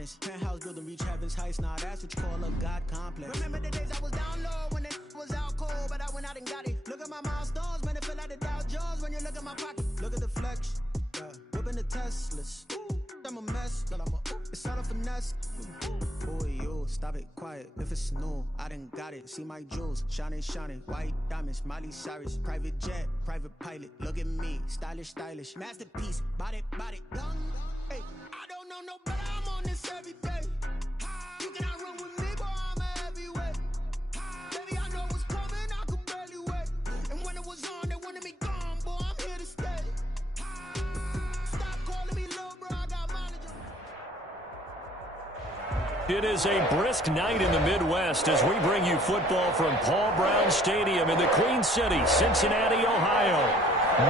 honest. Penthouse building, reach heaven's heights. Nah, that's what you call a God complex. Remember the days I was down low when it was out cold, but I went out and got it. Look at my milestones, man, it feel like the Dow Jones when you look at my pocket. Look at the flex, whipping the Teslas. I'm a mess, but it's all a finesse. Boy, yo, stop it, quiet. If it's new, I done got it. See my jewels, shining, shining. White diamonds, Miley Cyrus. Private jet, private pilot. Look at me, stylish, stylish. Masterpiece, body, young. Hey, I don't know no better. I'm on this every day. You cannot run with me, boy. I'm a heavyweight. Baby, I know what's coming. I could barely wait. And when it was on, they wanted me gone, boy. I'm here to stay. It is a brisk night in the Midwest as we bring you football from Paul Brown Stadium in the Queen City, Cincinnati, Ohio.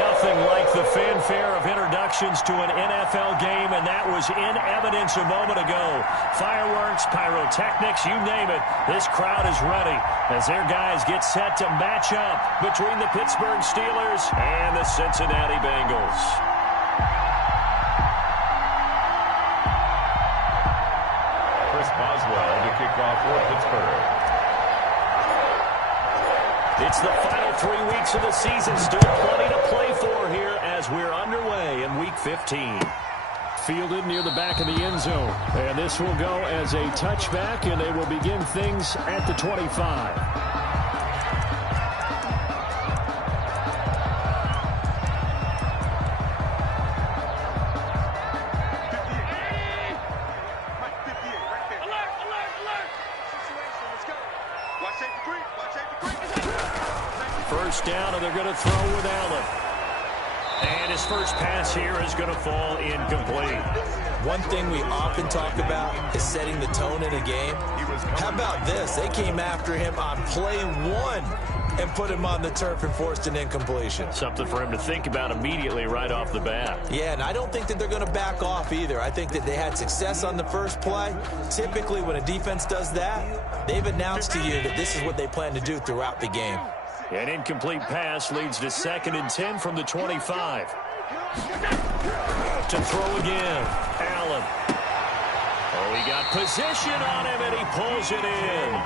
Nothing like the fanfare of introductions to an NFL game, and that was in evidence a moment ago. Fireworks, pyrotechnics, you name it. This crowd is ready as their guys get set to match up between the Pittsburgh Steelers and the Cincinnati Bengals. Boswell to kick off for Pittsburgh. It's the final 3 weeks of the season. Still plenty to play for here as we're underway in Week 15. Fielded near the back of the end zone. And this will go as a touchback, and they will begin things at the 25. First down, and they're going to throw with Allen. And his first pass here is going to fall incomplete. One thing we often talk about is setting the tone in a game. How about this? They came after him on play one and put him on the turf and forced an incompletion. Something for him to think about immediately right off the bat. Yeah, and I don't think that they're going to back off either. I think that they had success on the first play. Typically, when a defense does that, they've announced to you that this is what they plan to do throughout the game. An incomplete pass leads to 2nd and 10 from the 25. To throw again, Allen. Oh, he got position on him, and he pulls it in.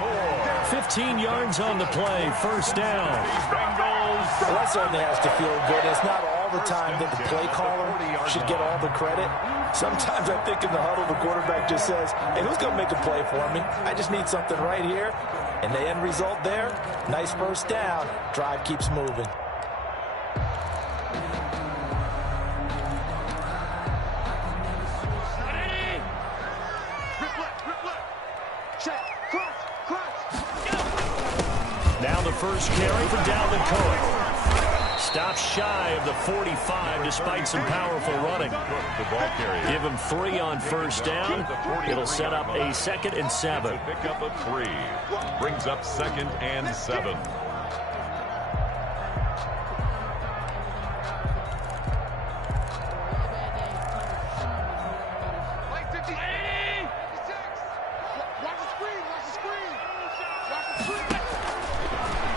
15 yards on the play, first down. Well, that certainly has to feel good. It's not all the time that the play caller should get all the credit. Sometimes I think in the huddle, the quarterback just says, hey, who's going to make a play for me? I just need something right here. And the end result there, nice first down. Drive keeps moving. Now the first carry for Dalvin Cook. Stops shy of the 45 despite some powerful running. Give him 3 on first down. It'll set up a 2nd and 7. Pick up a 3. Brings up 2nd and 7.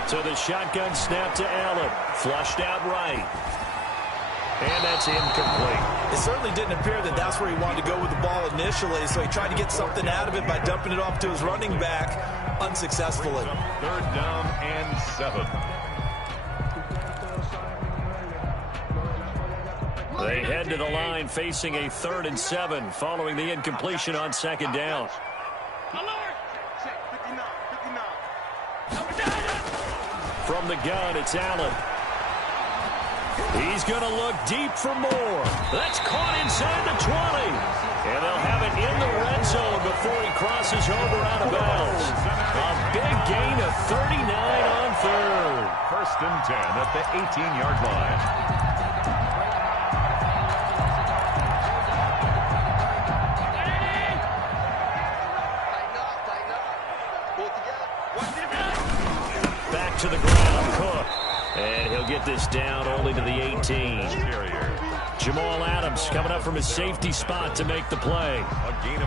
So the shotgun snap to Allen. Flushed out right. And that's incomplete. It certainly didn't appear that that's where he wanted to go with the ball initially, so he tried to get something out of it by dumping it off to his running back unsuccessfully. 3rd down and 7. They head to the line facing a 3rd and 7 following the incompletion on 2nd down. From the gun, it's Allen. He's going to look deep for more. That's caught inside the 20. And they'll have it in the red zone before he crosses over out of bounds. A big gain of 39 on 3rd. 1st and 10 at the 18-yard line. To the ground, Cook. And he'll get this down only to the 18. Jamal Adams coming up from his safety spot to make the play.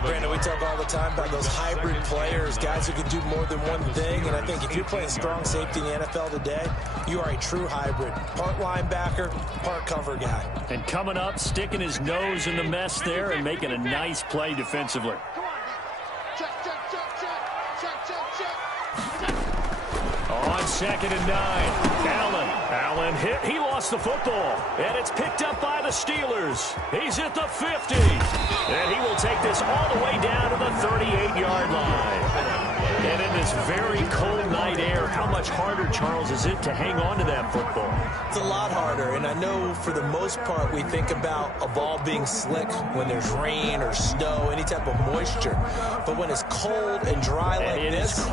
Brandon, we talk all the time about those hybrid players, guys who can do more than one thing. And I think if you're playing strong safety in the NFL today, you are a true hybrid. Part linebacker, part cover guy. And coming up, sticking his nose in the mess there and making a nice play defensively. on 2nd and 9. Allen hit. He lost the football. And it's picked up by the Steelers. He's at the 50. And he will take this all the way down to the 38-yard line. And in this very cold night air, how much harder, Charles, is it to hang on to that football? It's a lot harder, and I know for the most part we think about a ball being slick when there's rain or snow, any type of moisture. But when it's cold and dry like this,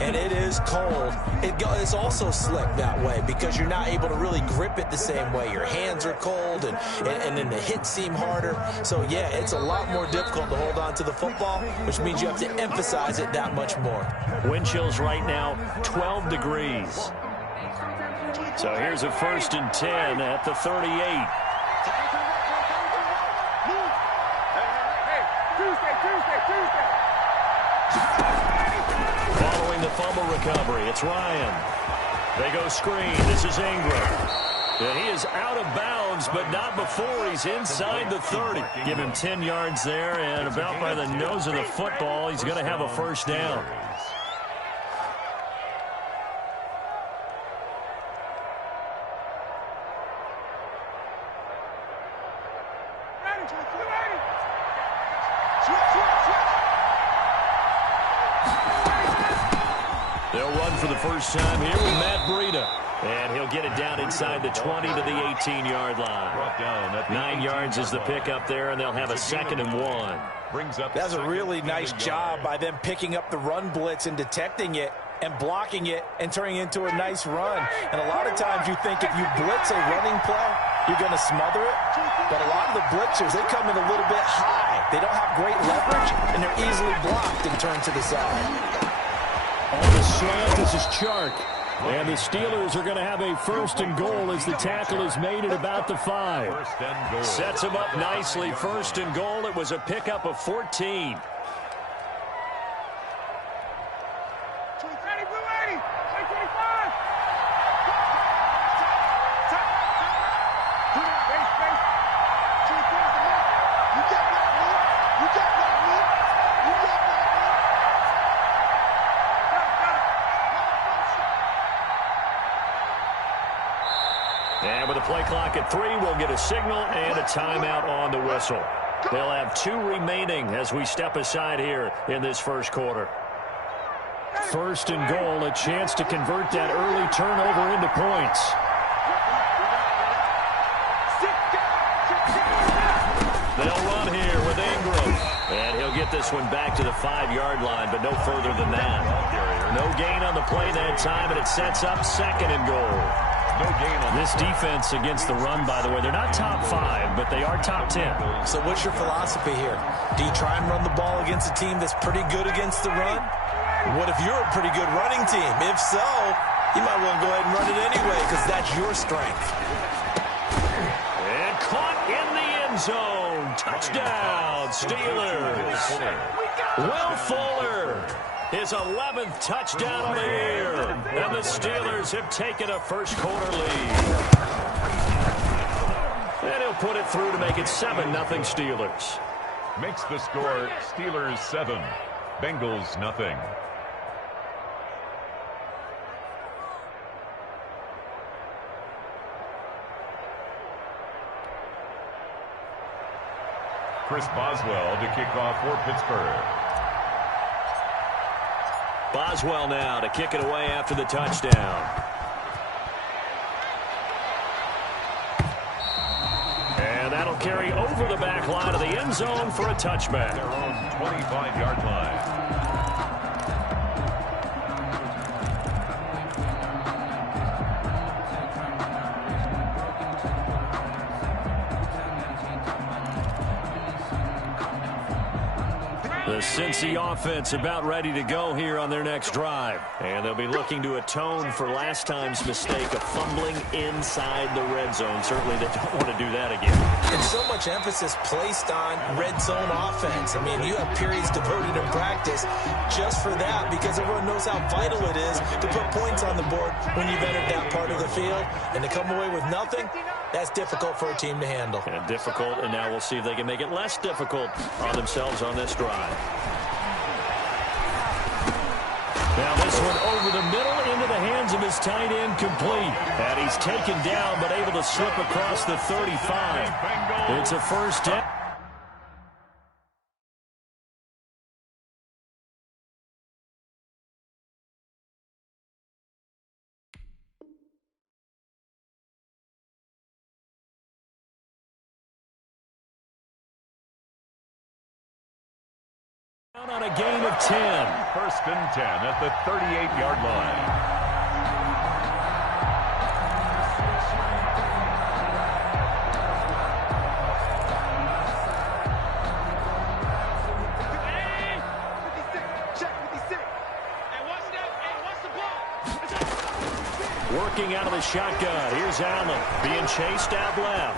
and it is cold, it's also slick that way because you're not able to really grip it the same way. Your hands are cold, and then the hits seem harder. So, yeah, it's a lot more difficult to hold on to the football, which means you have to emphasize it that much more. Wind chills right now, 12 degrees. So here's a 1st and 10 at the 38. Following the fumble recovery, it's Ryan. They go screen. This is Ingram. And he is out of bounds, but not before he's inside the 30. Give him 10 yards there, and about by the nose of the football, he's going to have a 1st down. They'll run for the first time here with Matt Breida. And he'll get it down inside the 20 to the 18-yard line. 9 yards is the pickup there, and they'll have a 2nd and 1. That's a really nice job by them picking up the run blitz and detecting it and blocking it and turning it into a nice run. And a lot of times you think if you blitz a running play, you're going to smother it. But a lot of the blitzers, they come in a little bit high. They don't have great leverage, and they're easily blocked and turned to the side. On the slant, this is Chark. And the Steelers are going to have a 1st and goal as the tackle is made at about the 5. Sets him up nicely. 1st and goal. It was a pickup of 14. And with the play clock at 3, we'll get a signal and a timeout on the whistle. They'll have 2 remaining as we step aside here in this first quarter. 1st and goal, a chance to convert that early turnover into points. They'll run here with Ingram. And he'll get this one back to the 5-yard line, but no further than that. No gain on the play that time, and it sets up 2nd and goal. This defense against the run, by the way, they're not top 5, but they are top 10. So what's your philosophy here? Do you try and run the ball against a team that's pretty good against the run? What if you're a pretty good running team? If so, you might want to go ahead and run it anyway because that's your strength. And caught in the end zone. Touchdown, Steelers. Will Fuller. His 11th touchdown of the year. And the Steelers have taken a first quarter lead. And he'll put it through to make it 7-0 Steelers. Makes the score Steelers 7, Bengals nothing. Chris Boswell to kick off for Pittsburgh. Boswell now to kick it away after the touchdown. And that'll carry over the back line of the end zone for a touchback. Their own 25-yard line. The Cincy offense about ready to go here on their next drive. And they'll be looking to atone for last time's mistake of fumbling inside the red zone. Certainly they don't want to do that again. And so much emphasis placed on red zone offense. I mean, you have periods devoted in practice just for that because everyone knows how vital it is to put points on the board when you've entered that part of the field. And to come away with nothing, that's difficult for a team to handle. And difficult, and now we'll see if they can make it less difficult on themselves on this drive. Now this one over the middle into the hands of his tight end, complete. And he's taken down but able to slip across the 35. It's a first down. On a gain of 10. First and 10 at the 38-yard line. Working out of the shotgun. Here's Allen being chased out left.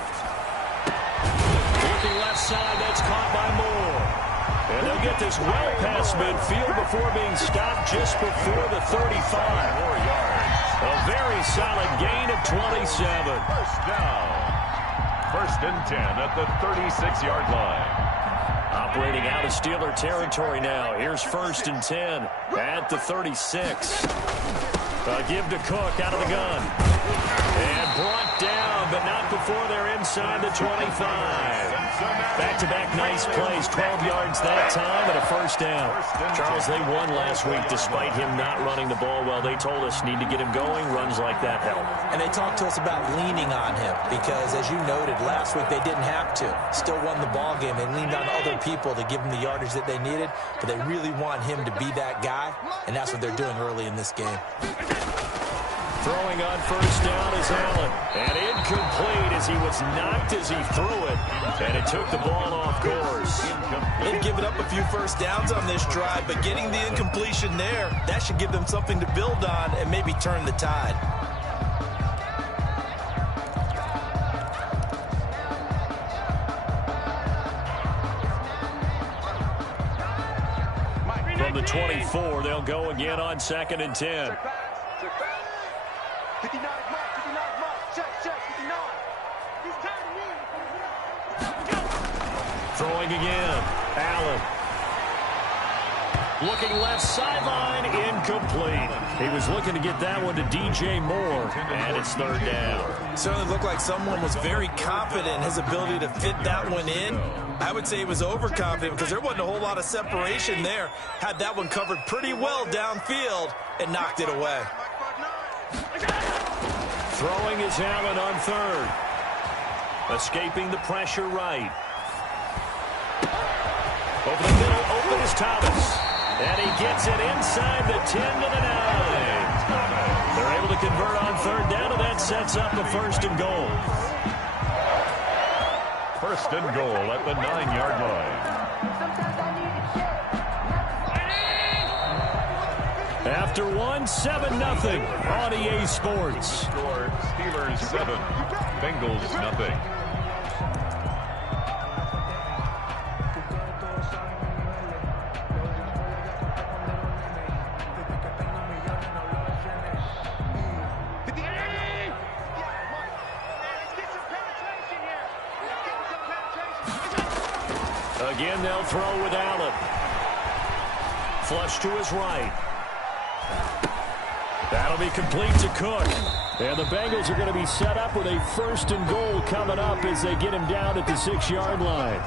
Looking left side. That's caught by Moore. And they'll get this well past midfield before being stopped just before the 35. 4 yards. A very solid gain of 27. First down. First and 10 at the 36-yard line. Operating out of Steeler territory now. Here's first and 10 at the 36. Give to Cook out of the gun. And brought down, but not before they're inside the 25. Back-to-back nice plays, 12 yards that time and a first down. Charles, they won last week despite him not running the ball well. They told us need to get him going. Runs like that help. And they talked to us about leaning on him because, as you noted, last week they didn't have to. Still won the ball game. They leaned on other people to give them the yardage that they needed, but they really want him to be that guy, and that's what they're doing early in this game. Throwing on first down is Allen. And incomplete as he was knocked as he threw it. And it took the ball off course. They've given up a few first downs on this drive, but getting the incompletion there, that should give them something to build on and maybe turn the tide. From the 24, they'll go again on second and 10. 59 mark, check, 59. He's Throwing again, Allen. Looking left sideline, incomplete. He was looking to get that one to DJ Moore, and it's third down. Certainly looked like someone was very confident in his ability to fit that one in. I would say he was overconfident because there wasn't a whole lot of separation there. Had that one covered pretty well downfield and knocked it away. Throwing is Allen on third. Escaping the pressure right. Over the middle, open is Thomas. And he gets it inside the 10 to the 9. They're able to convert on third down, and that sets up a first and goal. First and goal at the 9-yard line. After one, 7-0 on EA Sports. Score, Steelers 7, Bengals nothing. Again, they'll throw with Allen. Flush to his right. That'll be complete to Cook. And the Bengals are going to be set up with a first and goal coming up as they get him down at the 6-yard line.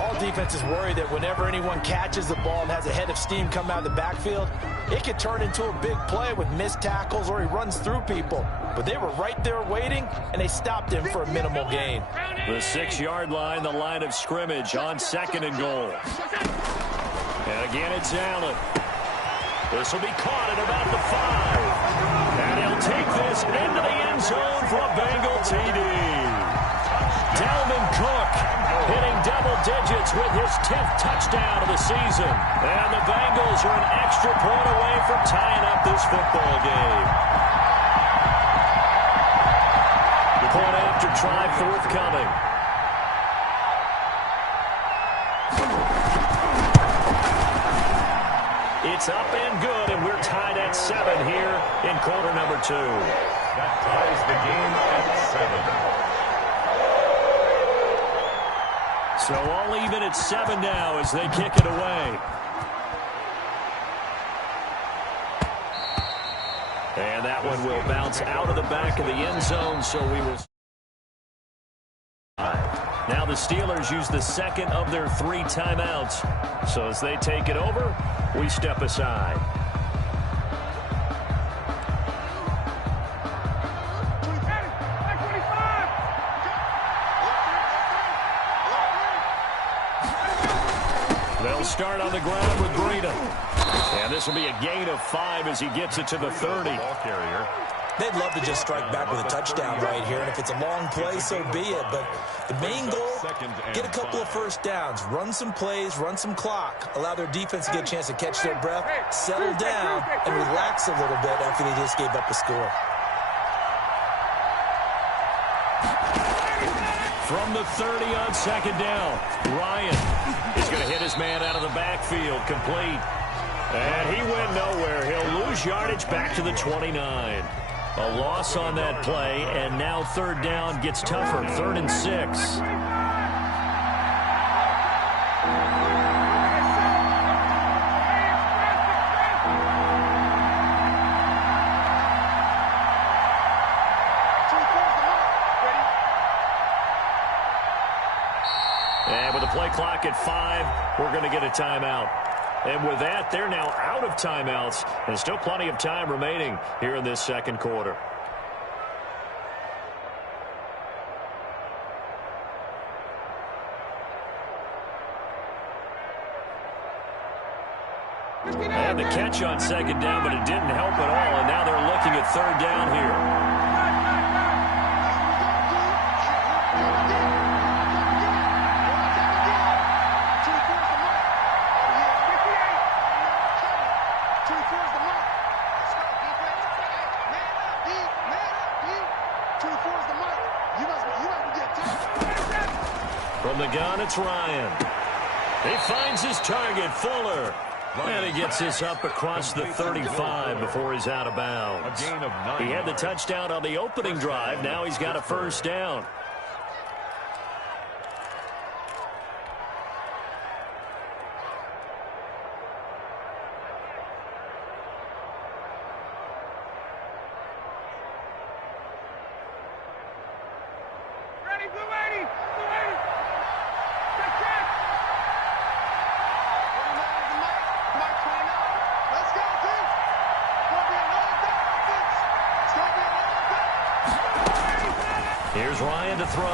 All defenses worry that whenever anyone catches the ball and has a head of steam come out of the backfield, it could turn into a big play with missed tackles or he runs through people. But they were right there waiting, and they stopped him for a minimal gain. The 6-yard line, the line of scrimmage on second and goal. And again, it's Allen. This will be caught at about the 5. And he'll take this into the end zone for a Bengal TD. Dalvin Cook hitting double digits with his 10th touchdown of the season. And the Bengals are an extra point away from tying up this football game. The point after try forthcoming. It's up and good, and we're tied at 7 here in quarter number 2. That ties the game at 7. So all even at 7 now as they kick it away. And that one will bounce out of the back of the end zone, so we will... Now the Steelers use the second of their 3 timeouts. So as they take it over, we step aside. They'll start on the ground with Breida. And this will be a gain of 5 as he gets it to the 30. They'd love to just strike back with a touchdown right here, and if it's a long play, so be it. But the main goal, get a couple of first downs, run some plays, run some clock, allow their defense to get a chance to catch their breath, settle down, and relax a little bit after they just gave up a score. From the 30 on second down, Ryan is going to hit his man out of the backfield, complete. And he went nowhere. He'll lose yardage back to the 29. A loss on that play, and now third down gets tougher, 3rd and 6. And with the play clock at 5, we're going to get a timeout. And with that, they're now out of timeouts. And still plenty of time remaining here in this second quarter. And the catch on second down, but it didn't help at all. And now they're looking at third down here. From the gun, it's Ryan. He finds his target, Fuller. And he gets this up across the 35 before he's out of bounds. He had the touchdown on the opening drive. Now he's got a first down. Here's Ryan to throw.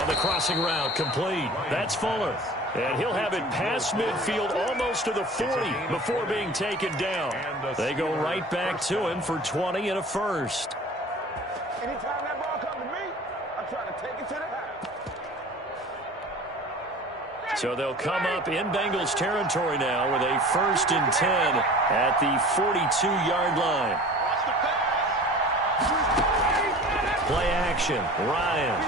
On the crossing route, complete. That's Fuller. And he'll have it past midfield almost to the 40 before being taken down. They go right back to him for 20 and a first. Anytime that ball comes to me, I'm trying to take it to the house. So they'll come up in Bengals territory now with a 1st and 10 at the 42-yard line. Play action, Ryan.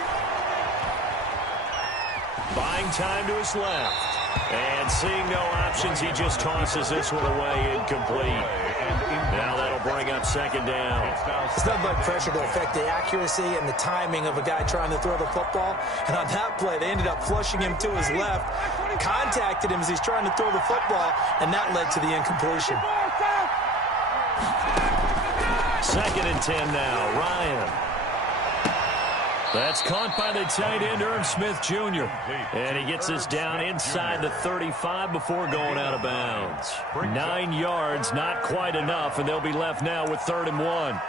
Buying time to his left. And seeing no options, he just tosses this one away, incomplete. Now that'll bring up second down. It's nothing but pressure to affect the accuracy and the timing of a guy trying to throw the football. And on that play, they ended up flushing him to his left, contacted him as he's trying to throw the football, and that led to the incompletion. 2nd and 10 now, Ryan. That's caught by the tight end, Irv Smith Jr. And he gets this down inside the 35 before going out of bounds. 9 yards, not quite enough, and they'll be left now with 3rd and 1.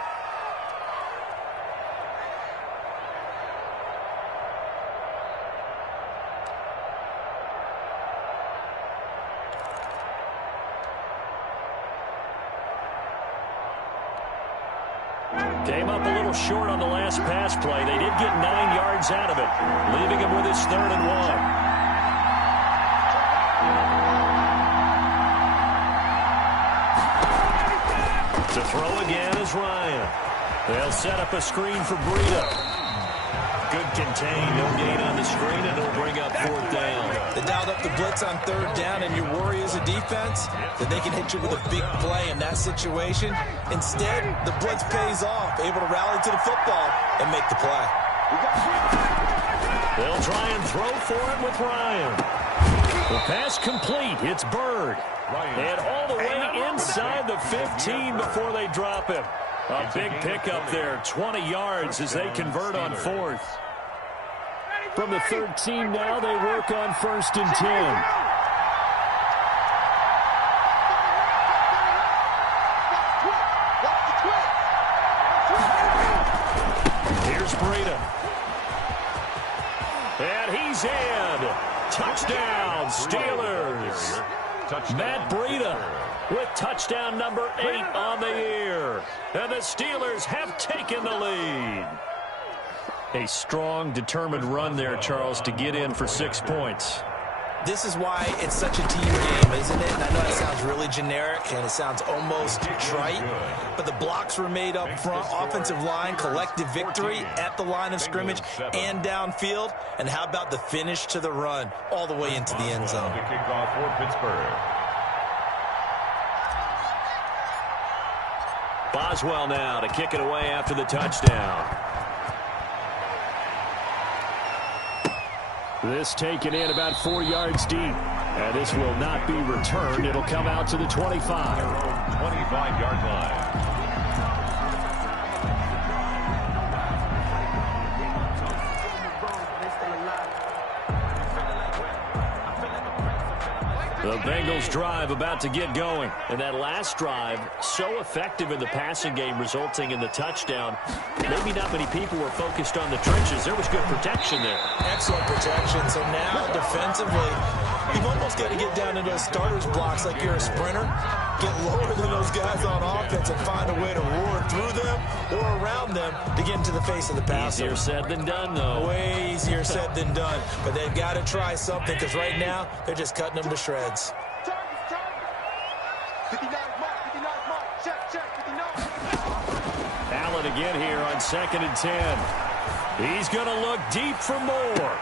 Came up a little short on the last pass play. They did get 9 yards out of it, leaving him with his 3rd and 1. To throw again is Ryan. They'll set up a screen for Breida. Good contain, no gain on the screen, and it'll bring up 4th down. They dialed up the blitz on 3rd down, and you worry as a defense that they can hit you with a big play in that situation. Instead, the blitz pays off, able to rally to the football and make the play. They'll try and throw for it with Ryan. The pass complete. It's Bird. And all the way inside the 15 before they drop him. A big pickup there, 20 yards as they convert on 4th. From the 13 now, they work on 1st and 10. Here's Breida. And he's in. Touchdown, Steelers. Matt Breida with touchdown number 8 on the year. And the Steelers have taken the lead. A strong, determined run there, Charles, to get in for 6 points. This is why it's such a team game, isn't it? And I know it sounds really generic and it sounds almost trite, but the blocks were made up front, offensive line, collective victory at the line of scrimmage and downfield. And how about the finish to the run all the way into the end zone? The kickoff for Pittsburgh. Boswell now to kick it away after the touchdown. This taken in about 4 yards deep. And this will not be returned. It'll come out to the 25. 25-yard line. The Bengals drive about to get going. And that last drive, so effective in the passing game, resulting in the touchdown. Maybe not many people were focused on the trenches. There was good protection there. Excellent protection. So now, defensively, you've almost got to get down into those starters blocks like you're a sprinter. Get lower than those guys on offense and find a way to roar through them or around them to get into the face of the passer. Easier said than done, though. Way easier said than done. But they've got to try something because right now they're just cutting them to shreds. 59 mark, 59 mark. Check, 59. Allen again here on 2nd and 10. He's going to look deep for more.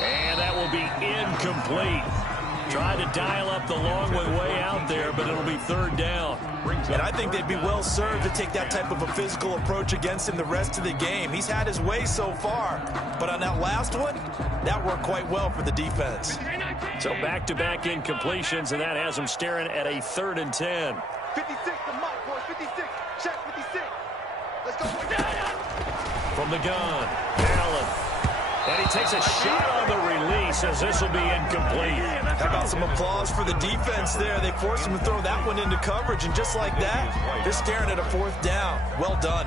And that will be incomplete. Tried to dial up the long one way out there, but it'll be 3rd down. And I think they'd be well served to take that type of a physical approach against him the rest of the game. He's had his way so far, but on that last one, that worked quite well for the defense. So back-to-back incompletions, and that has him staring at a 3rd and 10. 56, the mark, boys. 56. Check, 56. Let's go. From the gun, Allen. And he takes a shot on the release as this will be incomplete. How about some applause for the defense there? They forced him to throw that one into coverage, and just like that, they're staring at a 4th down. Well done.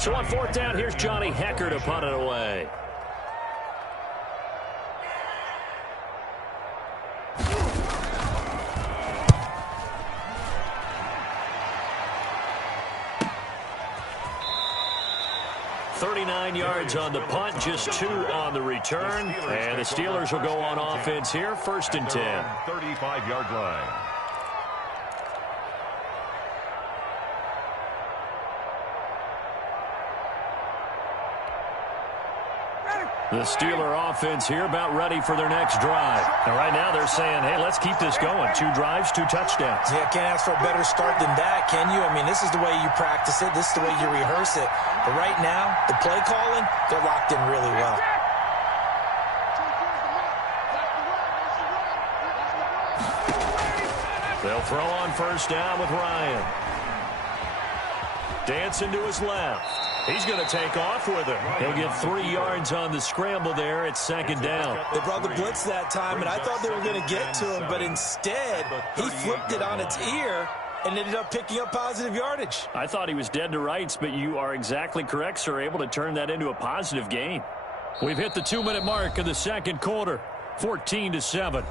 So on 4th down, here's Johnny Hecker to punt it away. Yards on the punt, just 2 on the return. And the Steelers will go on offense here, 1st and 10. 35-yard line. The Steeler offense here about ready for their next drive. And right now they're saying, hey, let's keep this going. 2 drives, 2 touchdowns. Yeah, can't ask for a better start than that, can you? I mean, this is the way you practice it. This is the way you rehearse it. But right now, the play calling, they're locked in really well. They'll throw on 1st down with Ryan. Dancing to his left. He's going to take off with him. He'll get 3 yards on the scramble there. It's 2nd down. They brought the blitz that time, and I thought they were going to get to him, but instead, he flipped it on its ear and ended up picking up positive yardage. I thought he was dead to rights, but you are exactly correct, sir, able to turn that into a positive gain. We've hit the 2-minute mark of the 2nd quarter, 14-7.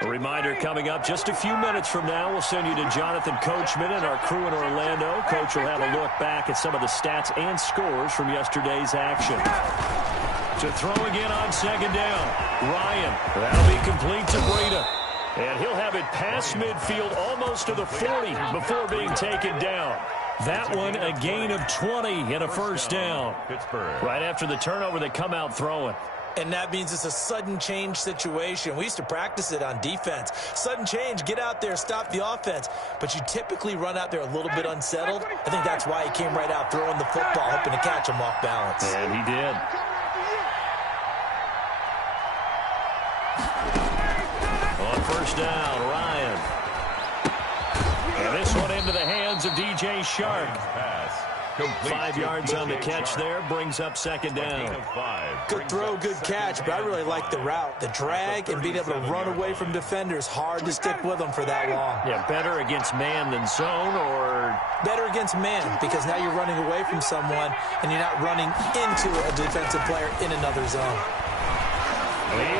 A reminder coming up just a few minutes from now, we'll send you to Jonathan Coachman and our crew in Orlando. Coach will have a look back at some of the stats and scores from yesterday's action. To throw again on 2nd down, Ryan. That'll be complete to Breida. And he'll have it past midfield almost to the 40 before being taken down. That one a gain of 20 and a 1st down. Pittsburgh. Right after the turnover, they come out throwing. And that means it's a sudden change situation. We used to practice it on defense. Sudden change, get out there, stop the offense. But you typically run out there a little bit unsettled. I think that's why he came right out throwing the football, hoping to catch him off balance. And he did. On first down, Ryan. And this one into the hands of DJ Shark. 5 yards on the catch there, brings up second down. Good throw, good catch, but I really like the route. The drag and being able to run away from defenders, hard to stick with them for that long. Yeah, better against man than zone, or? Better against man, because now you're running away from someone and you're not running into a defensive player in another zone.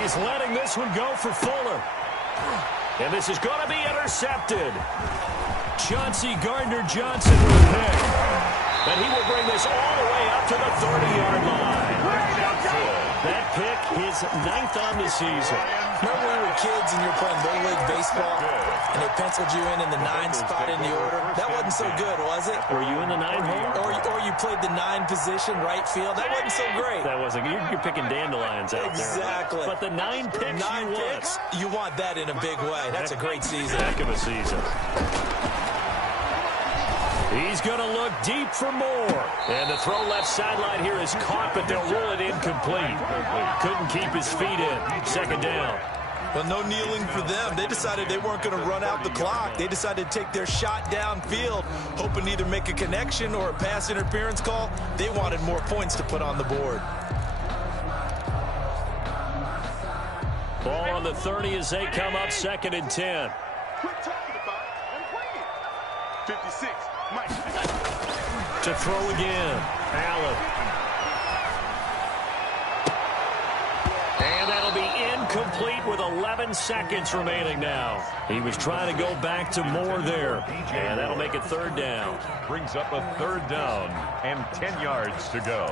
He's letting this one go for Fuller. And this is going to be intercepted. Chauncey Gardner-Johnson with a pick. And he will bring this all the way up to the 30-yard line. That pick, his 9th on the season. Remember when we were kids and you were playing Little League Baseball and they penciled you in the 9 spot in the order? That wasn't so good, was it? Were you in the 9 hole? Or you played the 9 position, right field? That wasn't so great. That wasn't. You're picking dandelions out there. Exactly. But the 9 picks you want that in a big way. That's a great season. Heck of a season. He's going to look deep for more. And the throw left sideline here is caught, but they'll rule it incomplete. Couldn't keep his feet in. Second down. Well, no kneeling for them. They decided they weren't going to run out the clock. They decided to take their shot downfield, hoping to either make a connection or a pass interference call. They wanted more points to put on the board. Ball on the 30 as they come up, 2nd and 10. Quit talking about it and play it. 56. Mike. To throw again. Allen. And that'll be incomplete with 11 seconds remaining now. He was trying to go back to more there. And that'll make it 3rd down. Brings up a 3rd down and 10 yards to go.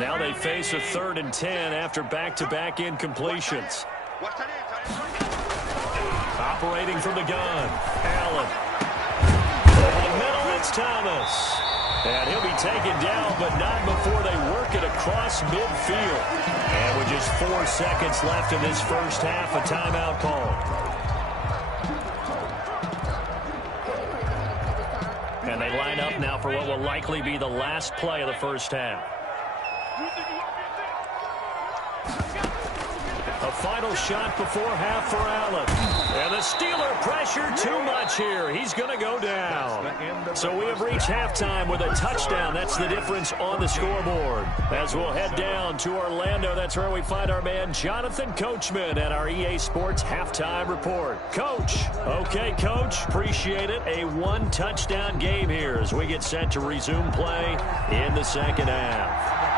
Now they face a 3rd and 10 after back-to-back incompletions. Operating from the gun, Allen. Over the middle, it's Thomas. And he'll be taken down, but not before they work it across midfield. And with just 4 seconds left in this first half, a timeout call. And they line up now for what will likely be the last play of the first half. A final shot before half for Allen. And the Steeler pressure too much here. He's going to go down. So we have reached halftime with a touchdown. That's the difference on the scoreboard. As we'll head down to Orlando, that's where we find our man Jonathan Coachman at our EA Sports Halftime Report. Coach. Okay, Coach. Appreciate it. A 1-touchdown game here as we get set to resume play in the second half.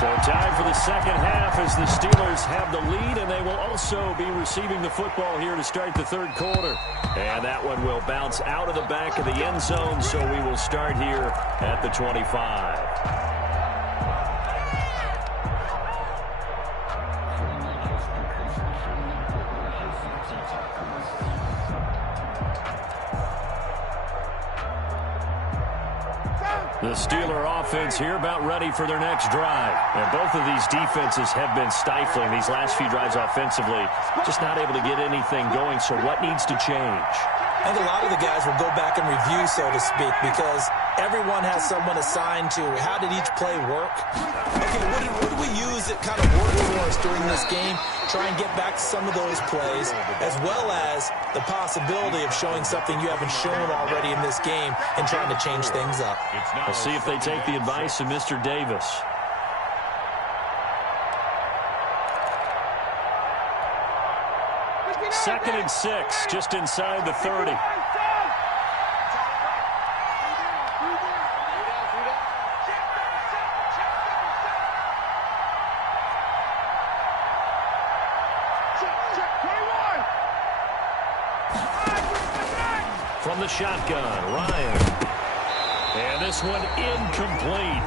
So time for the second half as the Steelers have the lead, and they will also be receiving the football here to start the 3rd quarter. And that one will bounce out of the back of the end zone, so we will start here at the 25. The Steeler offense here about ready for their next drive. And both of these defenses have been stifling these last few drives offensively. Just not able to get anything going, so what needs to change? I think a lot of the guys will go back and review, so to speak, because everyone has someone assigned to how did each play work. Okay, what did we use that kind of worked for us during this game? Try and get back to some of those plays, as well as the possibility of showing something you haven't shown already in this game and trying to change things up. Let's see if they take the advice of Mr. Davis. Second and 6, just inside the 30. From the shotgun, Ryan. And this one incomplete.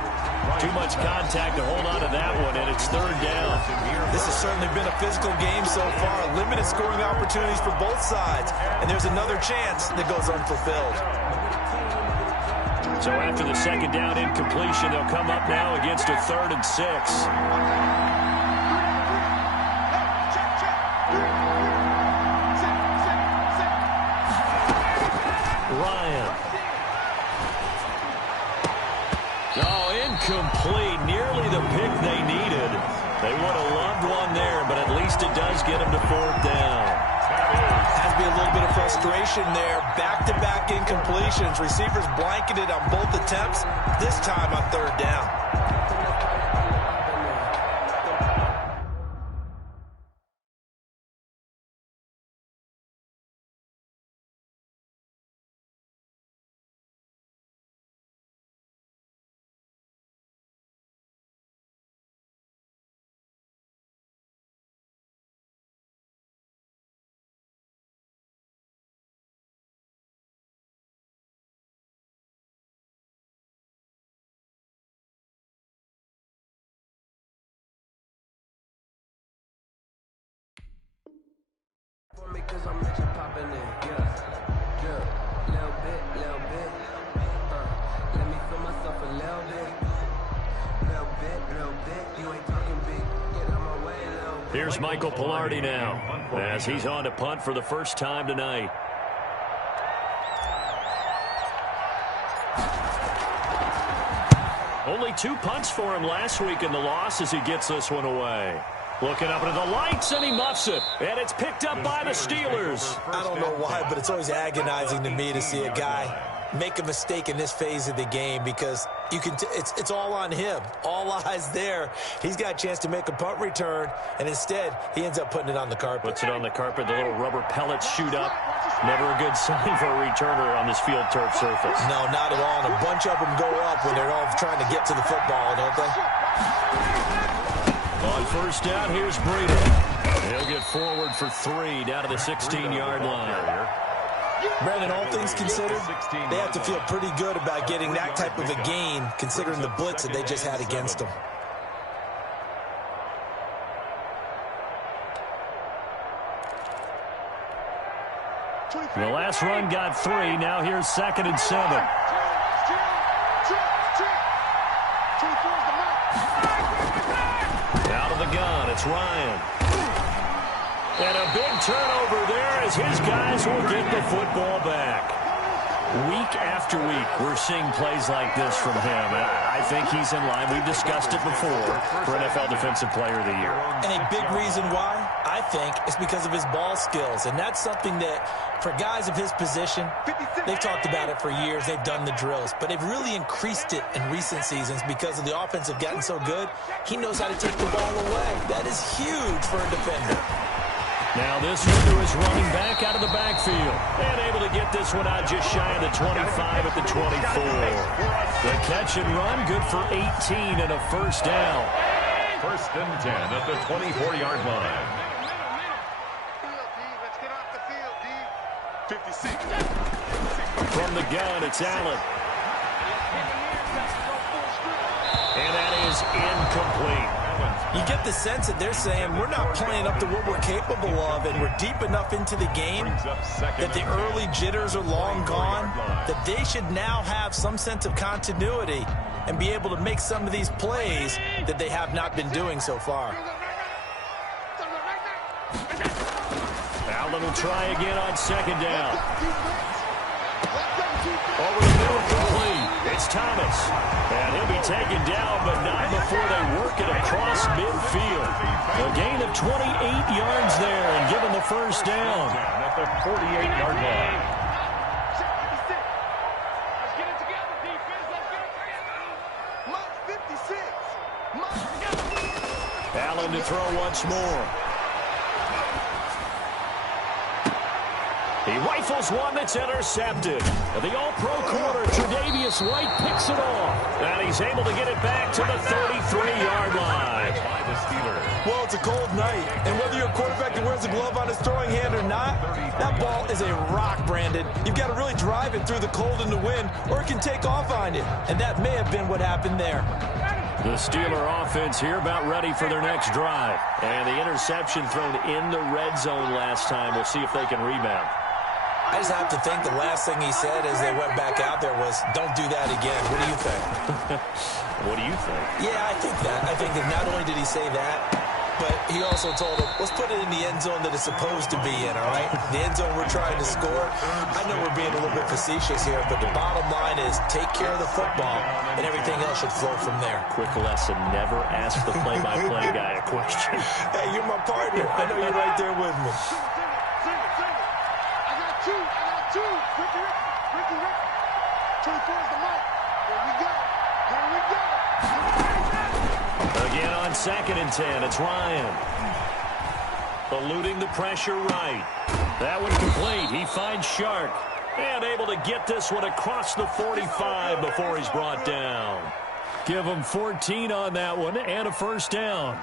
Too much contact to hold on to that one, and it's third down. This has certainly been a physical game so far. Limited scoring opportunities for both sides. And there's another chance that goes unfulfilled. So after the second down incompletion, they'll come up now against a 3rd and 6. Ryan. Oh, incomplete. Nearly the pick they needed. They would have loved one there, but at least it does get them to 4th down. Has to be a little bit of frustration there. Back-to-back incompletions. Receivers blanketed on both attempts, this time on 3rd down. Because I'm rich and popping in, yeah, little bit, let me feel myself a little bit, you ain't talking big, get out my way, little bit. Here's Michael Pilardi now, as he's on to punt for the first time tonight. Only 2 punts for him last week in the loss as he gets this one away. Looking up into the lights, and he muffs it. And it's picked up by the Steelers. I don't know why, but it's always agonizing to me to see a guy make a mistake in this phase of the game because you can it's all on him. All eyes there. He's got a chance to make a punt return, and instead he ends up putting it on the carpet. Puts it on the carpet. The little rubber pellets shoot up. Never a good sign for a returner on this field turf surface. No, not at all. And a bunch of them go up when they're all trying to get to the football, don't they? On first down, here's Breida. He'll get forward for 3 down to the 16-yard line. Brandon, all things considered, they have to feel pretty good about getting that type of a gain considering the blitz that they just had against them. The last run got 3. Now here's 2nd and 7. Out of the gun, it's Ryan. And a big turnover there as his guys will get the football back. Week after week, we're seeing plays like this from him. I think he's in line. We've discussed it before for NFL Defensive Player of the Year. And a big reason why, I think, is because of his ball skills. And that's something that, for guys of his position, they've talked about it for years. They've done the drills. But they've really increased it in recent seasons because of the offense have gotten so good. He knows how to take the ball away. That is huge for a defender. Now this one to his running back out of the backfield. And able to get this one out just shy of the 25 at the 24. The catch and run, good for 18 and a first down. 1st and 10 at the 24-yard line. From the gun, it's Allen. And that is incomplete. You get the sense that they're saying we're not playing up to what we're capable of, and we're deep enough into the game that the early jitters are long gone, that they should now have some sense of continuity and be able to make some of these plays that they have not been doing so far. Allen will try again on 2nd down. Over the middle, complete. It's Thomas. And he'll be taken down, but not before they work it across midfield. A gain of 28 yards there and give him the first down. At the 48-yard line. Allen to throw once more. He rifles one that's intercepted. The all-pro corner, Tre'Davious White, picks it off. And he's able to get it back to the 33-yard line. Well, it's a cold night, and whether you're a quarterback that wears a glove on his throwing hand or not, that ball is a rock, Brandon. You've got to really drive it through the cold and the wind, or it can take off on you. And that may have been what happened there. The Steeler offense here about ready for their next drive. And the interception thrown in the red zone last time. We'll see if they can rebound. I just have to think the last thing he said as they went back out there was, don't do that again. What do you think? What do you think? Yeah, I think that. I think that not only did he say that, but he also told him, let's put it in the end zone that it's supposed to be in, all right? The end zone we're trying to score. I know we're being a little bit facetious here, but the bottom line is take care of the football, and everything else should flow from there. Quick lesson, never ask the play-by-play guy a question. Hey, you're my partner. I know you're right there with me. I got two. Ricky. 24 is the mark. Here we go. Again on 2nd and 10, it's Ryan. Eluding the pressure right. That one complete. He finds Shark. And able to get this one across the 45 before he's brought down. Give him 14 on that one and a first down.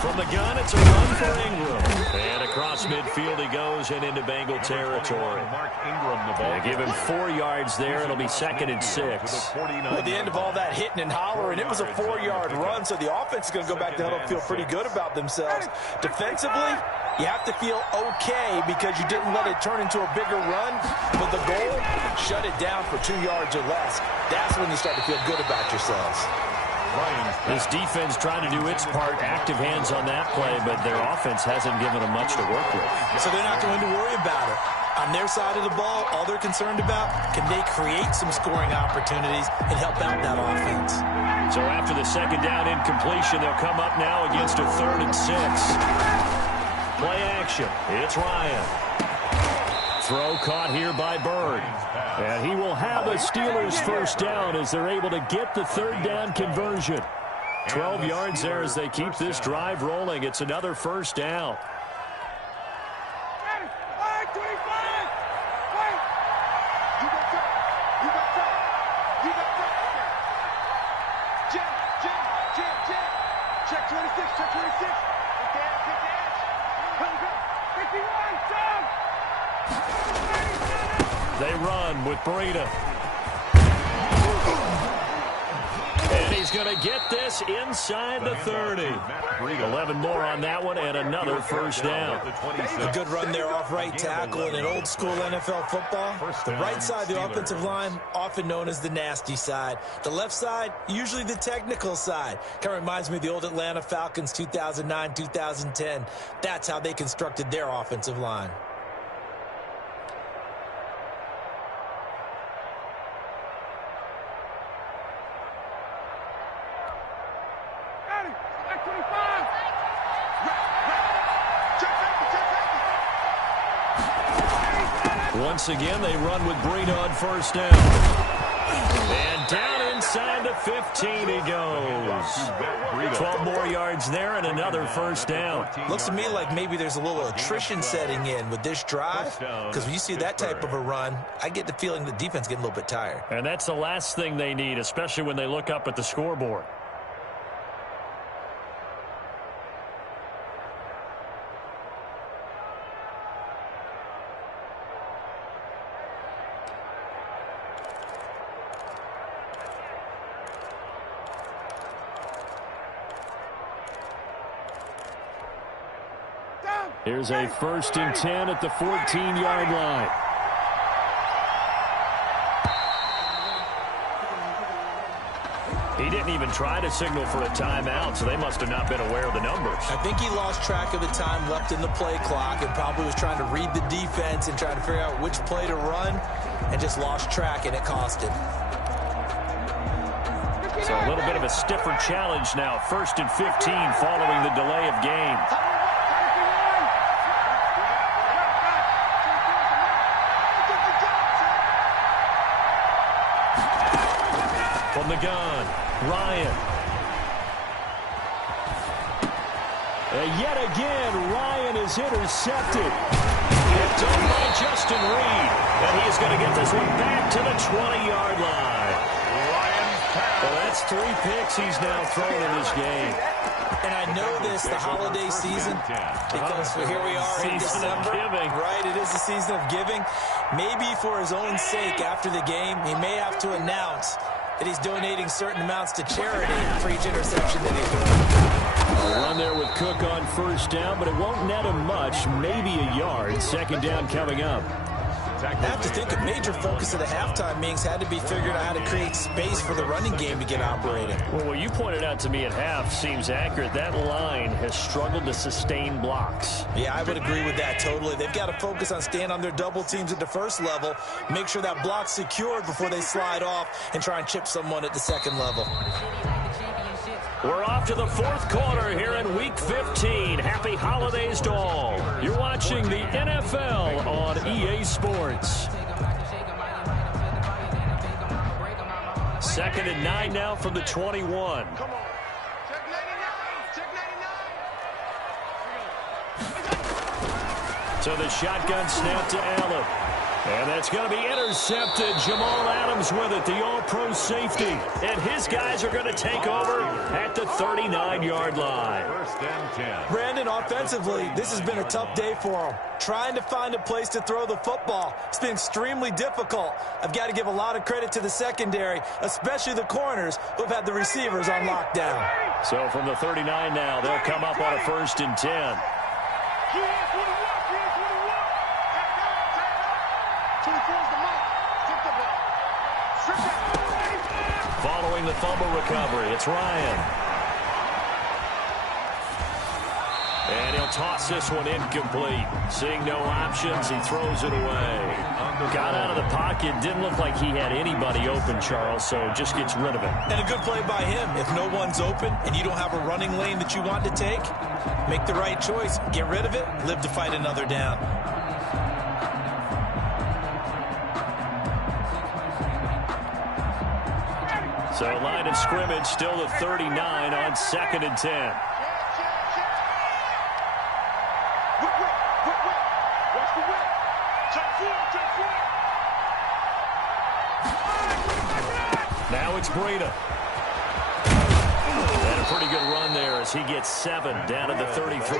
From the gun, it's a run for Ingram. And across midfield he goes and into Bengal territory. They give him 4 yards there. It'll be 2nd and 6. Well, at the end of all that hitting and hollering, it was a 4-yard run, so the offense is going to go back to huddle and feel pretty good about themselves. Defensively, you have to feel okay because you didn't let it turn into a bigger run, but the goal, shut it down for 2 yards or less. That's when you start to feel good about yourselves. This defense trying to do its part, active hands on that play, but their offense hasn't given them much to work with. So they're not going to worry about it. On their side of the ball, all they're concerned about, can they create some scoring opportunities and help out that offense? So after the 2nd down incompletion, they'll come up now against a 3rd and 6. Play action. It's Ryan. Throw caught here by Bird. And he will have a Steelers first down as they're able to get the 3rd down conversion. 12 yards there as they keep this drive rolling. It's another first down. Check 26. They run with Breida. And he's going to get this inside the 30. 11 more on that one and another first down. A good run there off right tackle in an old school NFL football. The right side of the offensive line, often known as the nasty side. The left side, usually the technical side. Kind of reminds me of the old Atlanta Falcons 2009, 2010. That's how they constructed their offensive line. Once again, they run with Breida on first down. And down inside the 15 he goes. 12 more yards there and another first down. Looks to me like maybe there's a little attrition setting in with this drive, because when you see that type of a run, I get the feeling the defense getting a little bit tired. And that's the last thing they need, especially when they look up at the scoreboard. Here's a 1st and 10 at the 14-yard line. He didn't even try to signal for a timeout, so they must have not been aware of the numbers. I think he lost track of the time left in the play clock and probably was trying to read the defense and trying to figure out which play to run and just lost track, and it cost him. So a little bit of a stiffer challenge now. 1st and 15 following the delay of game. gun. Ryan. And yet again, Ryan is intercepted. Picked up by Justin Reed. And he's going to get this one back to the 20-yard line. Well, that's 3 picks he's now thrown in this game. And I know this, the holiday season, because here we are in December. Right, it is the season of giving. Maybe for his own sake, after the game, he may have to announce that he's donating certain amounts to charity for each interception that he's doing. A run there with Cook on first down, but it won't net him much, maybe a yard. Second down coming up. I have to think a major focus of the halftime meetings had to be figuring out how to create space for the running game to get operating. Well, what you pointed out to me at half seems accurate. That line has struggled to sustain blocks. Yeah, I would agree with that totally. They've got to focus on staying on their double teams at the first level, make sure that block's secured before they slide off and try and chip someone at the second level. We're off to the 4th quarter here in Week 15. Happy holidays to all. You're watching the NFL on EA Sports. 2nd and 9 now from the 21. Come on. Check 99. Check 99. So the shotgun snap to Allen. And that's going to be intercepted. Jamal Adams with it, the all-pro safety. And his guys are going to take over at the 39-yard line. 1st and 10. Brandon, offensively, this has been a tough day for him. Trying to find a place to throw the football. It's been extremely difficult. I've got to give a lot of credit to the secondary, especially the corners who have had the receivers on lockdown. So from the 39 now, they'll come up on a 1st and 10. Following the fumble recovery, it's Ryan. And he'll toss this one incomplete. Seeing no options, he throws it away. Got out of the pocket, didn't look like he had anybody open, Charles, so just gets rid of it. And a good play by him. If no one's open and you don't have a running lane that you want to take, make the right choice. Get rid of it, live to fight another down. So line of scrimmage still the 39 on 2nd and 10. Now it's Breida. And a pretty good run there as he gets 7 down at the 33.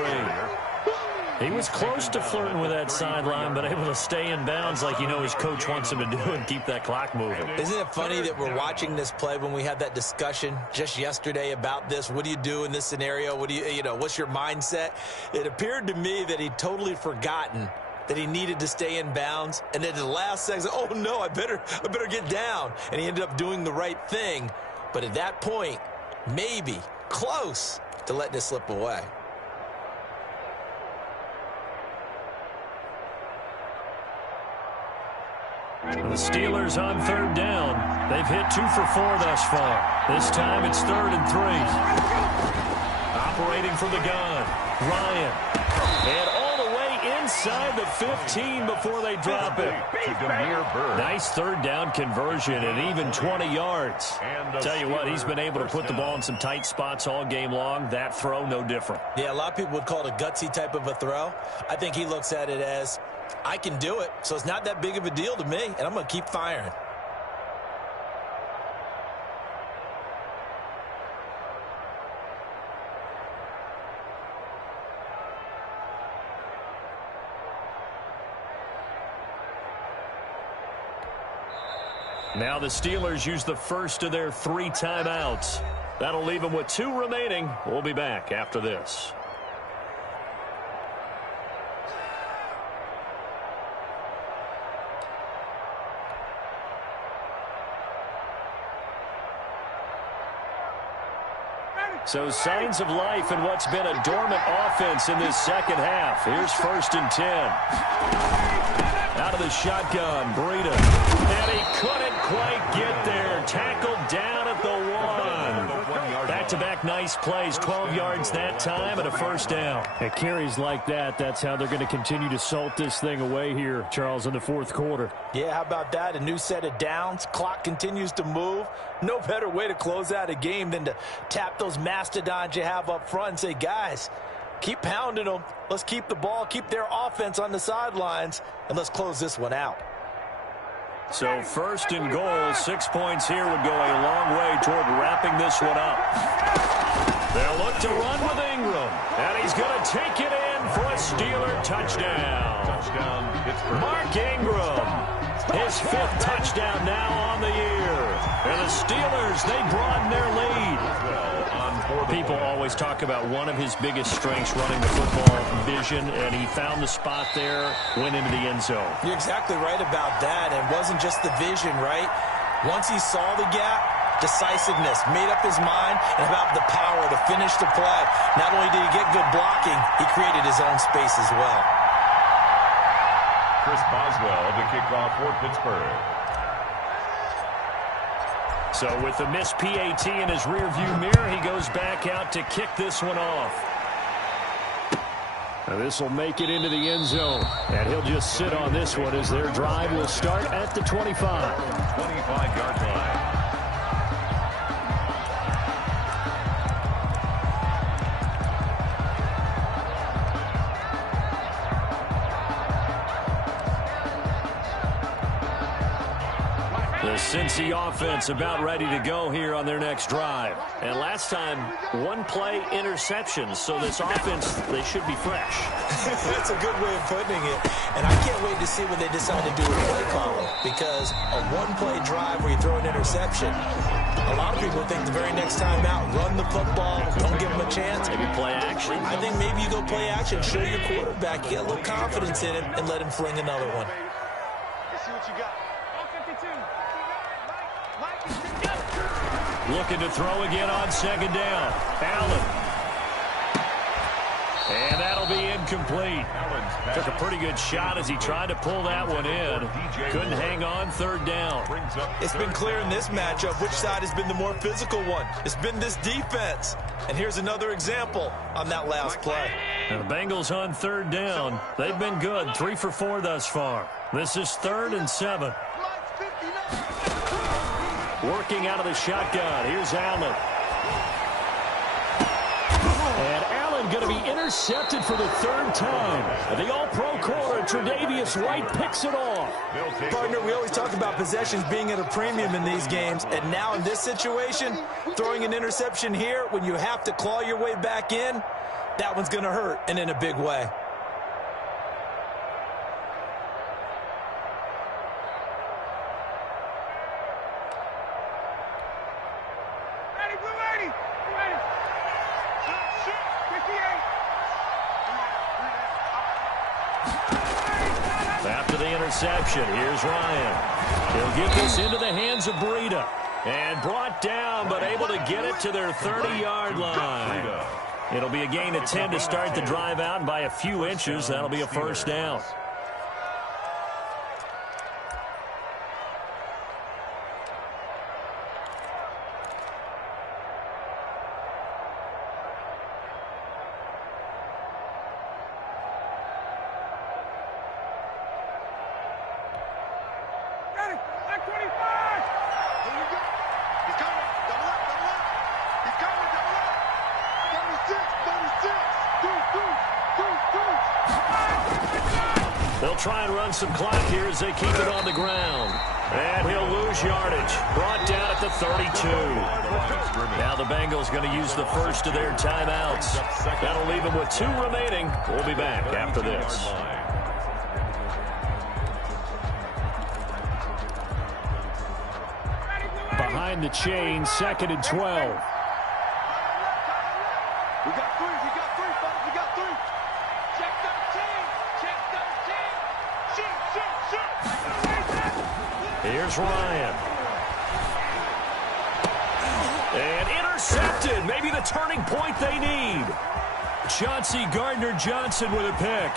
He was close to flirting with that sideline, but able to stay in bounds like his coach wants him to do and keep that clock moving. Isn't it funny that we're watching this play when we had that discussion just yesterday about this? What do you do in this scenario? What do what's your mindset? It appeared to me that he'd totally forgotten that he needed to stay in bounds, and then at the last second, oh no, I better get down. And he ended up doing the right thing. But at that point, maybe close to letting it slip away. The Steelers on 3rd down. They've hit 2 for 4 thus far. This time it's 3rd and 3. Operating from the gun, Ryan. And all the way inside the 15 before they drop it. Nice 3rd down conversion and even 20 yards. Tell you what, he's been able to put the ball in some tight spots all game long. That throw, no different. Yeah, a lot of people would call it a gutsy type of a throw. I think he looks at it as, I can do it, so it's not that big of a deal to me, and I'm going to keep firing. Now the Steelers use the first of their 3 timeouts. That'll leave them with 2 remaining. We'll be back after this. So signs of life in what's been a dormant offense in this second half. Here's 1st and 10. Out of the shotgun, Breida. And he couldn't quite get there. Tackled down at the 1. Back back-to-back nice plays, 12 yards that time and a first down. At carries like that, that's how they're going to continue to salt this thing away here, Charles, in the fourth quarter. Yeah, how about that? A new set of downs. Clock continues to move. No better way to close out a game than to tap those mastodons you have up front and say, guys, keep pounding them. Let's keep the ball, keep their offense on the sidelines, and let's close this one out. So first and goal, 6 points here would go a long way toward wrapping this one up. They'll look to run with Ingram, and he's going to take it in for a Steeler touchdown. Mark Ingram, his 5th touchdown now on the year. And the Steelers, they broaden their lead. People always talk about one of his biggest strengths running the football, vision, and he found the spot there, went into the end zone. You're exactly right about that. It wasn't just the vision, right? Once he saw the gap, decisiveness, made up his mind, and about the power to finish the play. Not only did he get good blocking, he created his own space as well. Chris Boswell to kick off for Pittsburgh. So with the missed PAT in his rearview mirror, he goes back out to kick this one off. This will make it into the end zone, and he'll just sit on this one as their drive will start at the 25. 25-yard line. The Cincy offense about ready to go here on their next drive. And last time, one-play interceptions. So this offense, they should be fresh. That's a good way of putting it. And I can't wait to see what they decide to do with play calling. Because a one-play drive where you throw an interception, a lot of people think the very next time out, run the football, don't give them a chance. Maybe play action. I think maybe you go play action, show your quarterback, get a little confidence in him, and let him fling another one. Let's see what you got. Looking to throw again on second down. Allen. And that'll be incomplete. Took a pretty good shot as he tried to pull that one in. Couldn't hang on third down. It's been clear in this matchup which side has been the more physical one. It's been this defense. And here's another example on that last play. And the Bengals on third down. They've been good, 3 for 4 thus far. This is 3rd and 7. Working out of the shotgun. Here's Allen. And Allen going to be intercepted for the 3rd time. The all-pro corner, Tre'Davious White, picks it off. Partner, we always talk about possessions being at a premium in these games. And now in this situation, throwing an interception here when you have to claw your way back in, that one's going to hurt, and in a big way. After the interception, here's Ryan. He'll get this into the hands of Breida. And brought down, but able to get it to their 30-yard line. It'll be a gain of 10 to start the drive out, and by a few inches, that'll be a first down. They'll try and run some clock here as they keep it on the ground. And he'll lose yardage. Brought down at the 32. Now the Bengals going to use the first of their timeouts. That'll leave them with 2 remaining. We'll be back after this. Behind the chain, 2nd and 12. We got 3, fellas, we got 3. Check 13, Here's Ryan. And intercepted. Maybe the turning point they need. Chauncey Gardner-Johnson with a pick.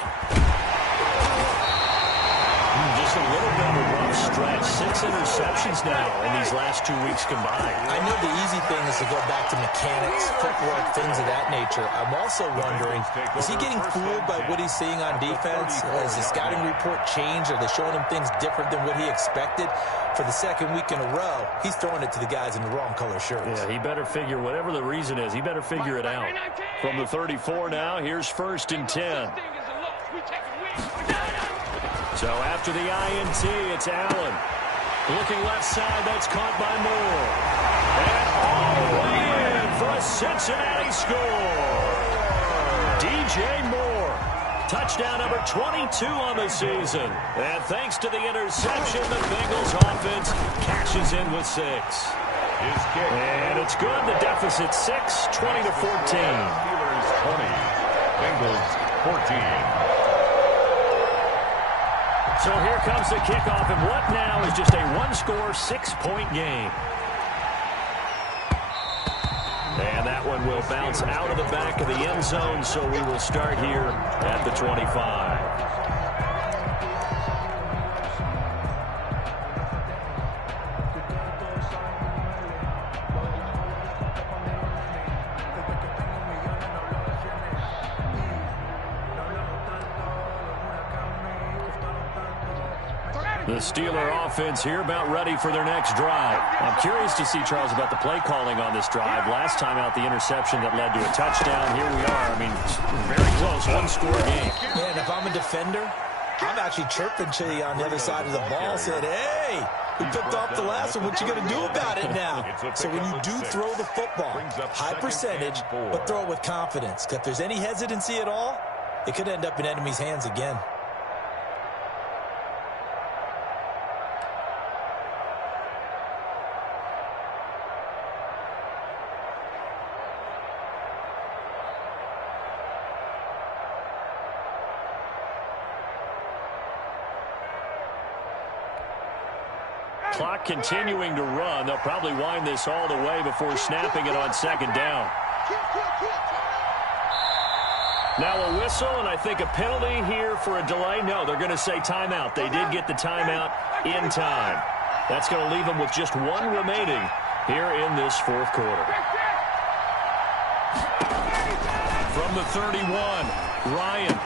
Just a little bit of a rough tough stretch. 6 interceptions now in these last 2 weeks combined. I know the easy thing is to go back to mechanics, footwork, things of that nature. I'm also wondering, is he getting fooled by what he's seeing on defense? Has the scouting report changed? Are they showing him things different than what he expected? For the second week in a row, he's throwing it to the guys in the wrong color shirts. Yeah, he better figure, whatever the reason is, he better figure it out. From the 34 now, here's 1st and 10. So after the INT, it's Allen. Looking left side, that's caught by Moore. And all the way in for a Cincinnati score. DJ Moore. Touchdown number 22 on the season. And thanks to the interception, the Bengals offense cashes in with 6. And it's good. The deficit 6, 20-14. Steelers 20, Bengals 14. So here comes the kickoff, and what now is just a one-score, 6-point game. And that one will bounce out of the back of the end zone, so we will start here at the 25. The Steeler offense here about ready for their next drive. I'm curious to see, Charles, about the play calling on this drive. Last time out, the interception that led to a touchdown. Here we are. I mean, very close, one-score game. Yeah, and if I'm a defender, I'm actually chirping to you on the other side of the ball, said, hey, we picked off the last one. What you going to do about it now? So when you do throw the football, high percentage, but throw it with confidence. If there's any hesitancy at all, it could end up in enemy's hands again. Clock continuing to run. They'll probably wind this all the way before snapping it on 2nd down. Now a whistle, and I think a penalty here for a delay. No, they're going to say timeout. They did get the timeout in time. That's going to leave them with just one remaining here in this 4th quarter. From the 31, Ryan.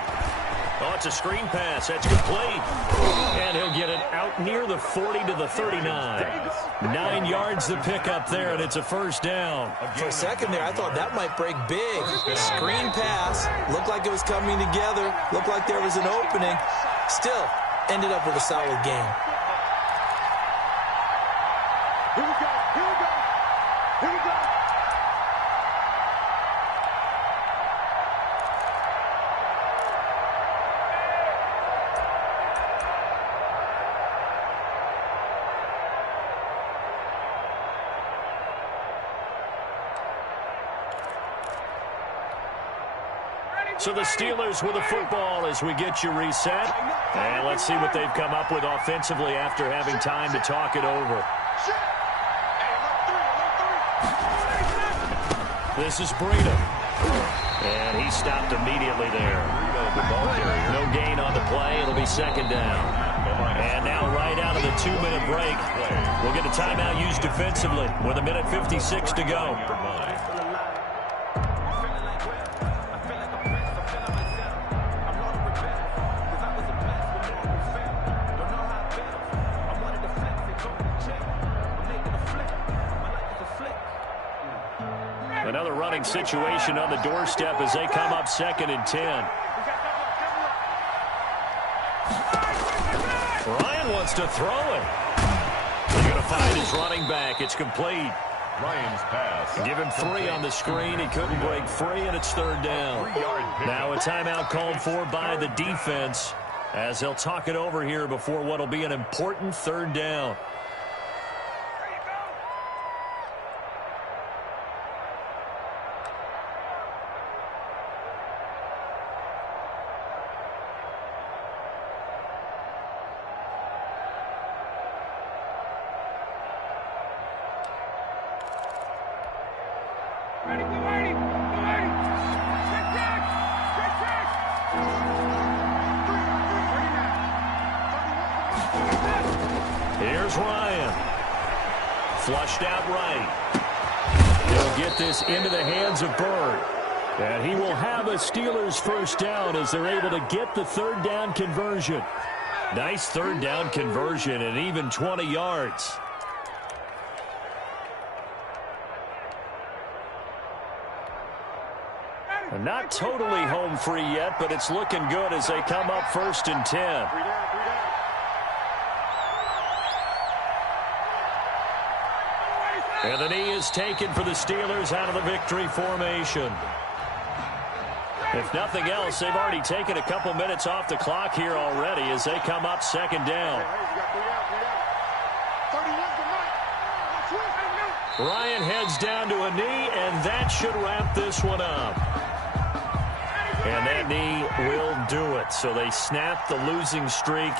Oh, it's a screen pass. That's complete. And he'll get it out near the 40 to the 39. 9 yards the pickup there, and it's a 1st down. For a second there, I thought that might break big. Screen pass. Looked like it was coming together. Looked like there was an opening. Still, ended up with a solid game. Here we go. Here we go. Here we go. So the Steelers with the football as we get you reset. And let's see what they've come up with offensively after having time to talk it over. This is Breida. And he stopped immediately there. No gain on the play. It'll be 2nd down. And now right out of the 2-minute break, we'll get a timeout used defensively with 1:56 to go. Another running situation on the doorstep as they come up 2nd and 10. Ryan wants to throw it. They're going to find his running back. It's complete. Ryan's pass. Give him 3 on the screen. He couldn't break free, and it's 3rd down. Now a timeout called for by the defense as they'll talk it over here before what will be an important 3rd down. Here's Ryan. Flushed out right. He'll get this into the hands of Bird. And he will have a Steelers first down as they're able to get the third down conversion. Nice third down conversion and even 20 yards. And not totally home free yet, but it's looking good as they come up 1st and 10. And the knee is taken for the Steelers out of the victory formation. If nothing else, they've already taken a couple minutes off the clock here already as they come up 2nd down. Ryan heads down to a knee, and that should wrap this one up. And that knee will do it. So they snap the losing streak.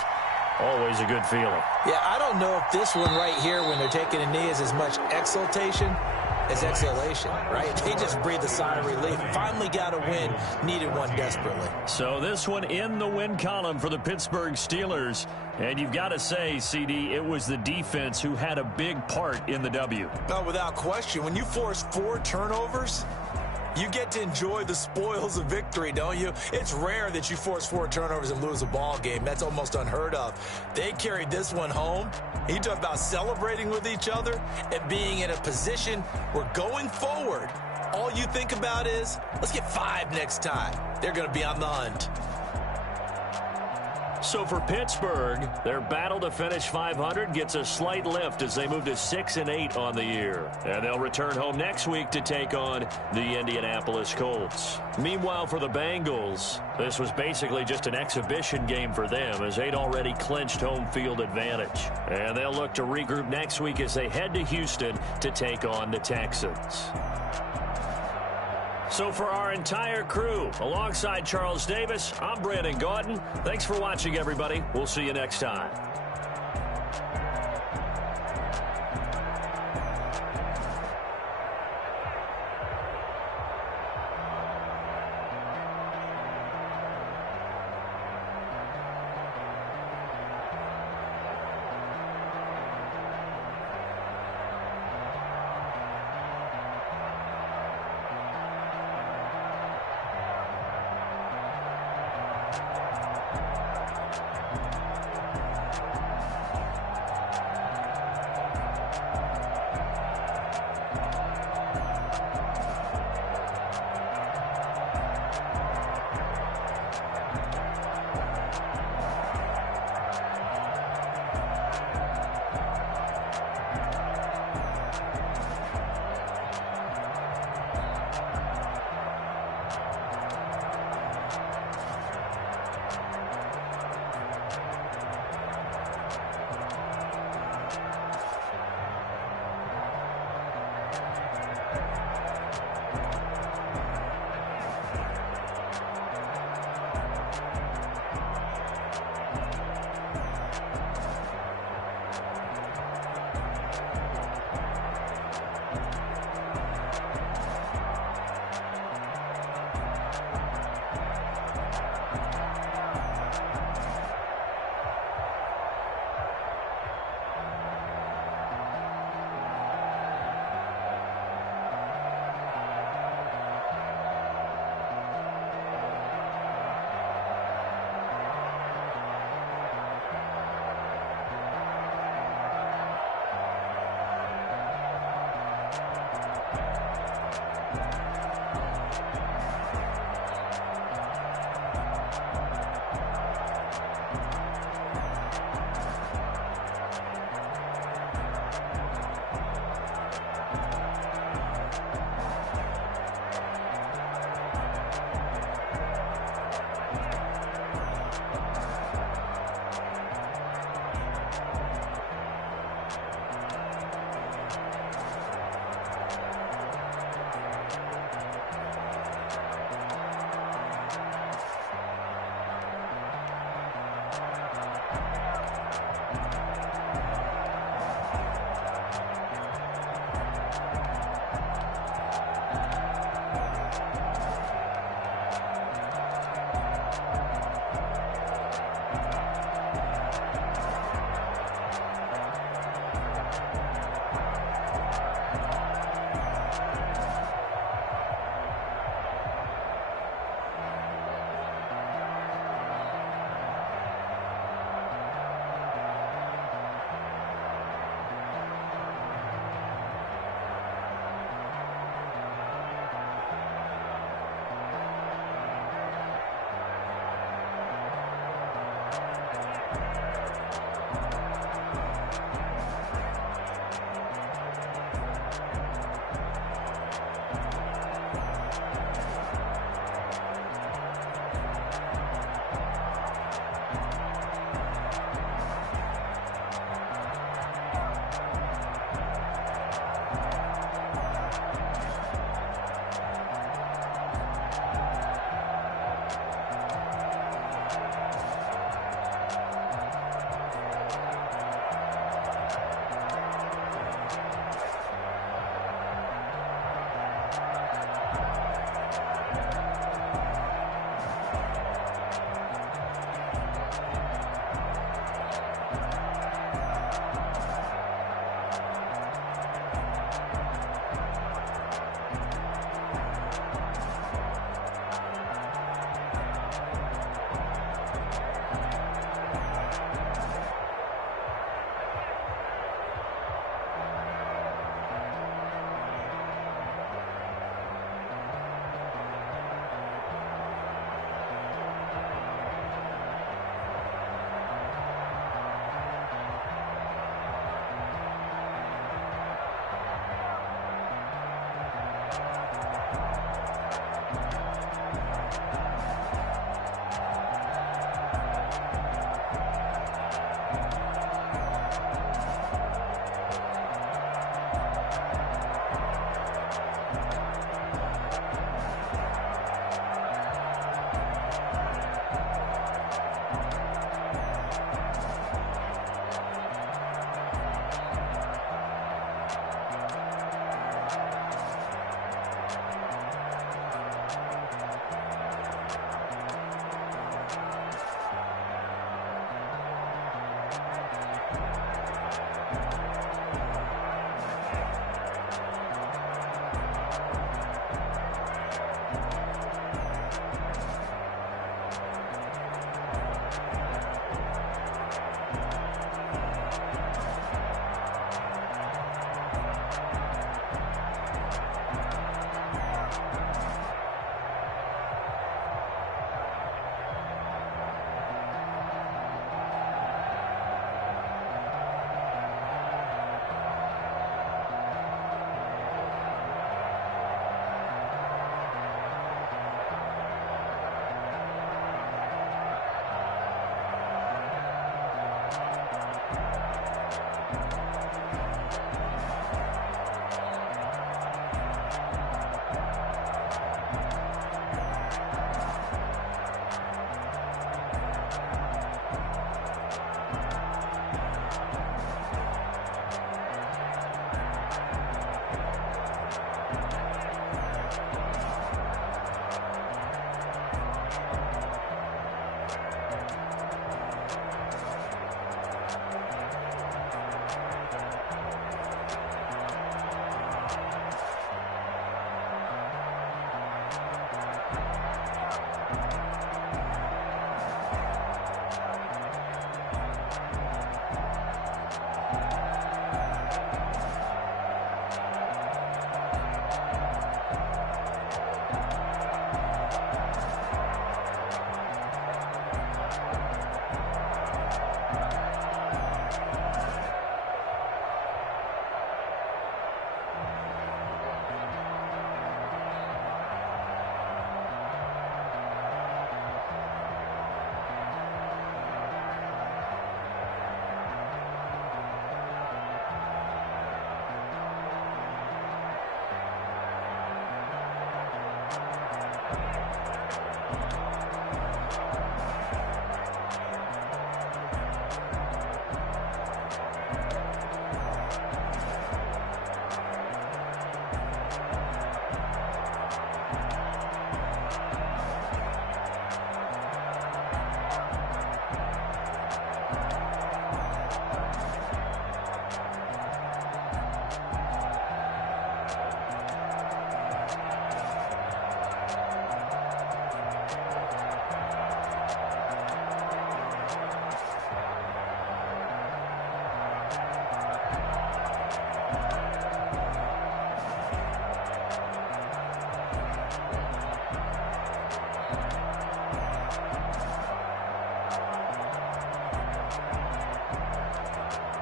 Always a good feeling. Yeah, I don't know if this one right here, when they're taking a knee, is as much exultation as exhalation, right? They just breathe a sigh of relief. Finally got a win. Needed one desperately. So this one in the win column for the Pittsburgh Steelers. And you've got to say, CD, it was the defense who had a big part in the W. No, without question. When you force 4 turnovers, you get to enjoy the spoils of victory, don't you? It's rare that you force 4 turnovers and lose a ball game. That's almost unheard of. They carried this one home. You talk about celebrating with each other and being in a position where going forward, all you think about is, let's get 5 next time. They're going to be on the hunt. So for Pittsburgh, their battle to finish 500 gets a slight lift as they move to 6-8 on the year. And they'll return home next week to take on the Indianapolis Colts. Meanwhile, for the Bengals, this was basically just an exhibition game for them as they'd already clinched home field advantage. And they'll look to regroup next week as they head to Houston to take on the Texans. So for our entire crew, alongside Charles Davis, I'm Brandon Gaudin. Thanks for watching, everybody. We'll see you next time.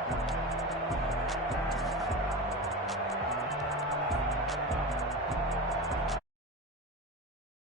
Bye.